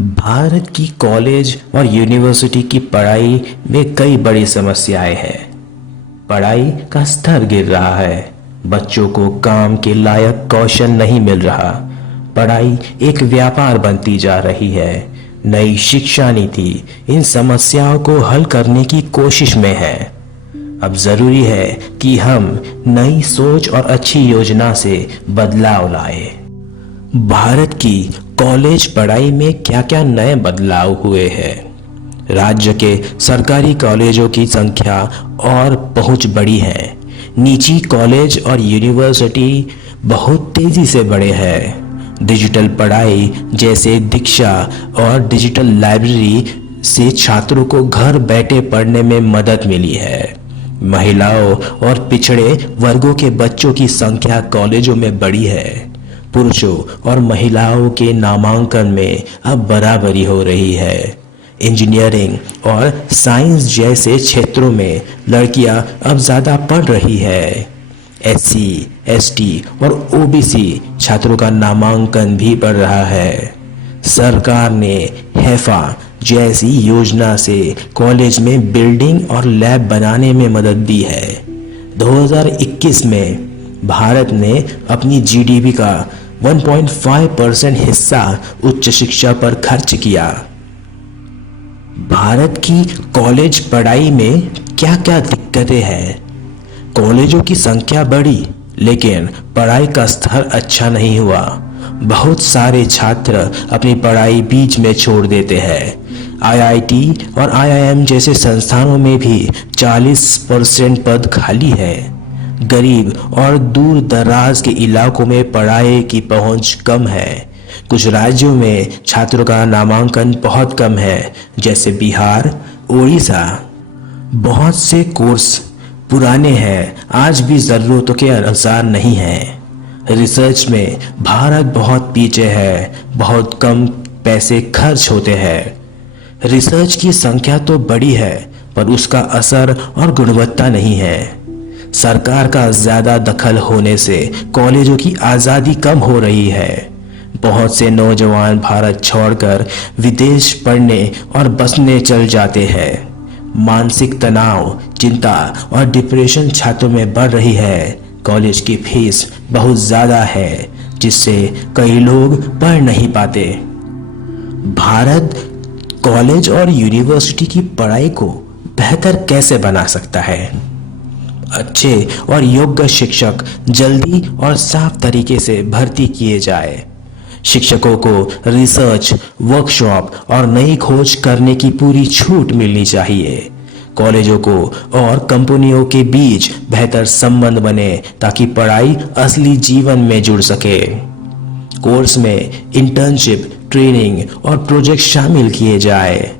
भारत की कॉलेज और यूनिवर्सिटी की पढ़ाई में कई बड़ी समस्याएं हैं। पढ़ाई का स्तर गिर रहा है, बच्चों को काम के लायक कौशल नहीं मिल रहा, पढ़ाई एक व्यापार बनती जा रही है। नई शिक्षा नीति इन समस्याओं को हल करने की कोशिश में है। अब जरूरी है कि हम नई सोच और अच्छी योजना से बदलाव लाएं। भारत की कॉलेज पढ़ाई में क्या क्या नए बदलाव हुए हैं। राज्य के सरकारी कॉलेजों की संख्या और पहुंच बढ़ी है। निजी कॉलेज और यूनिवर्सिटी बहुत तेजी से बढ़े हैं। डिजिटल पढ़ाई जैसे दीक्षा और डिजिटल लाइब्रेरी से छात्रों को घर बैठे पढ़ने में मदद मिली है। महिलाओं और पिछड़े वर्गों के बच्चों की संख्या कॉलेजों में बढ़ी है। पुरुषों और महिलाओं के नामांकन में अब बराबरी हो रही है। इंजीनियरिंग और साइंस जैसे क्षेत्रों में लड़कियां अब ज़्यादा पढ़ रही है। SC, ST और OBC छात्रों का नामांकन भी बढ़ रहा है। सरकार ने हैफा जैसी योजना से कॉलेज में बिल्डिंग और लैब बनाने में मदद दी है। 2021 में भारत ने अपनी GDP का 1.5% हिस्सा उच्च शिक्षा पर खर्च किया। भारत की कॉलेज पढ़ाई में क्या क्या दिक्कतें हैं। कॉलेजों की संख्या बढ़ी लेकिन पढ़ाई का स्तर अच्छा नहीं हुआ। बहुत सारे छात्र अपनी पढ़ाई बीच में छोड़ देते हैं। IIT और IIM जैसे संस्थानों में भी 40% पद खाली है। गरीब और दूर दराज के इलाकों में पढ़ाई की पहुंच कम है। कुछ राज्यों में छात्रों का नामांकन बहुत कम है, जैसे बिहार, उड़ीसा। बहुत से कोर्स पुराने हैं, आज भी ज़रूरतों के अनुसार नहीं हैं। रिसर्च में भारत बहुत पीछे है, बहुत कम पैसे खर्च होते हैं। रिसर्च की संख्या तो बड़ी है पर उसका असर और गुणवत्ता नहीं है। सरकार का ज़्यादा दखल होने से कॉलेजों की आज़ादी कम हो रही है। बहुत से नौजवान भारत छोड़कर विदेश पढ़ने और बसने चल जाते हैं। मानसिक तनाव, चिंता और डिप्रेशन छात्रों में बढ़ रही है। कॉलेज की फीस बहुत ज़्यादा है जिससे कई लोग पढ़ नहीं पाते। भारत कॉलेज और यूनिवर्सिटी की पढ़ाई को बेहतर कैसे बना सकता है। अच्छे और योग्य शिक्षक जल्दी और साफ तरीके से भर्ती किए जाए। शिक्षकों को रिसर्च, वर्कशॉप और नई खोज करने की पूरी छूट मिलनी चाहिए। कॉलेजों को और कंपनियों के बीच बेहतर संबंध बने ताकि पढ़ाई असली जीवन में जुड़ सके। कोर्स में इंटर्नशिप, ट्रेनिंग और प्रोजेक्ट शामिल किए जाए।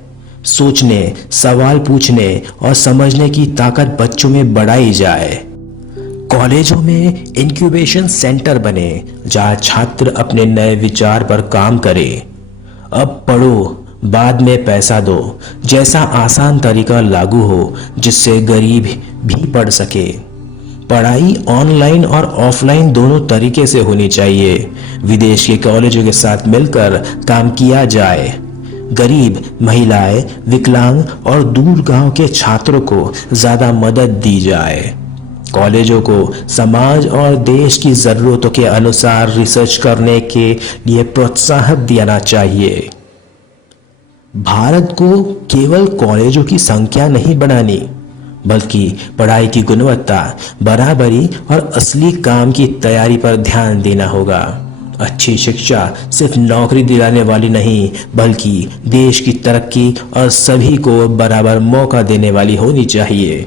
सोचने, सवाल पूछने और समझने की ताकत बच्चों में बढ़ाई जाए। कॉलेजों में इंक्यूबेशन सेंटर बने जहां छात्र अपने नए विचार पर काम करें। अब पढ़ो, बाद में पैसा दो जैसा आसान तरीका लागू हो जिससे गरीब भी पढ़ सके। पढ़ाई ऑनलाइन और ऑफलाइन दोनों तरीके से होनी चाहिए। विदेश के कॉलेजों के साथ मिलकर काम किया जाए। गरीब, महिलाएं, विकलांग और दूर गांव के छात्रों को ज़्यादा मदद दी जाए। कॉलेजों को समाज और देश की ज़रूरतों के अनुसार रिसर्च करने के लिए प्रोत्साहन देना चाहिए। भारत को केवल कॉलेजों की संख्या नहीं बढ़ानी बल्कि पढ़ाई की गुणवत्ता, बराबरी और असली काम की तैयारी पर ध्यान देना होगा। अच्छी शिक्षा सिर्फ नौकरी दिलाने वाली नहीं बल्कि देश की तरक्की और सभी को बराबर मौका देने वाली होनी चाहिए।